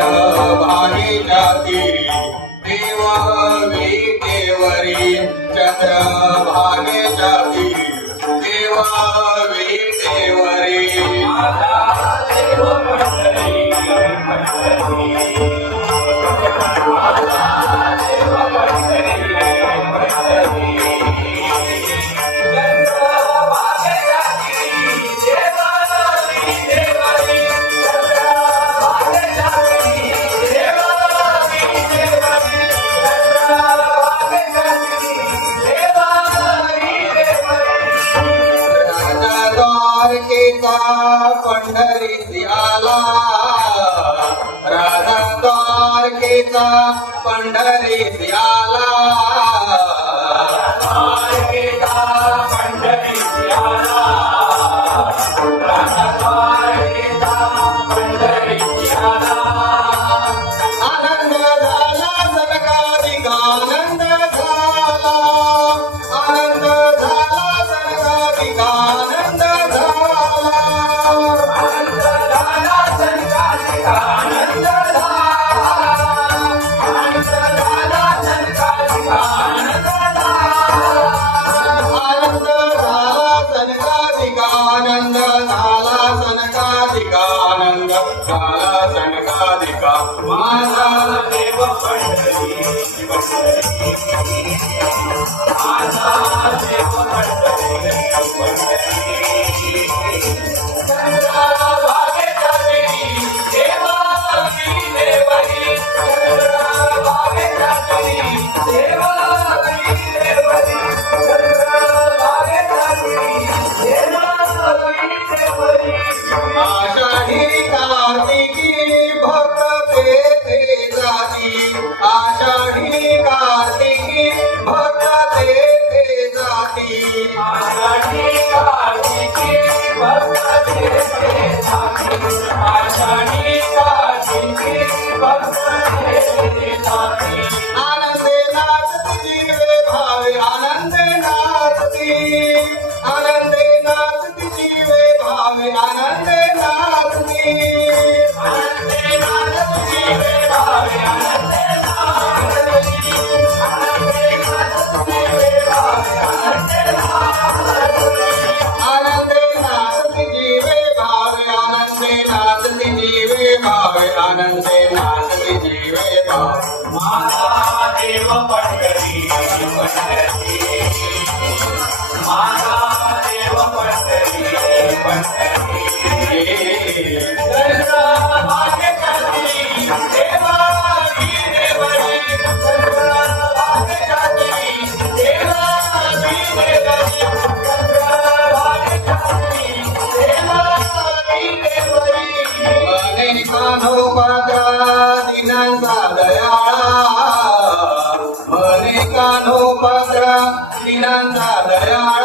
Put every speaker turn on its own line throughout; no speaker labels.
चंद्रभागेच्या तीरी देव विटेवरी देव पंढरी आला. राधा द्वारकेचा पंढरी आला. आनंद माझा संकालिका माझा देव पंढरी माझा देव पंढरी पंढरी आनंदे नाचती आनंदे नाचती जीवे भावे। आनंदे आनंदे శ్రీకానోపాగ్ర నిరంతరయా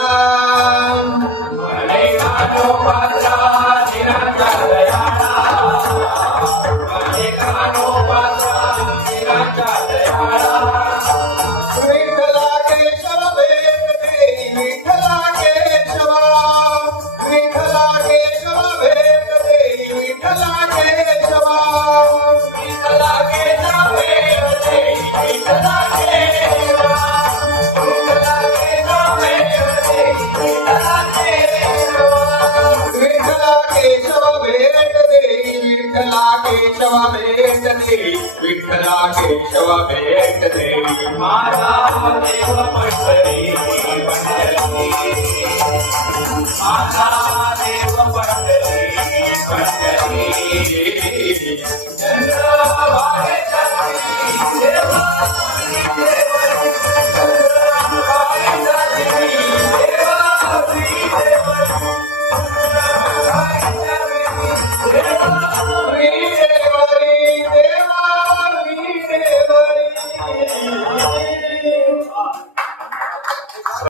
केशव भेट दे विठ्ठला केशव भेट दे विठ्ठला केशव भेट दे माझा
देव पंढरी माझा देव पंढरी पंढरी चंद्र देवा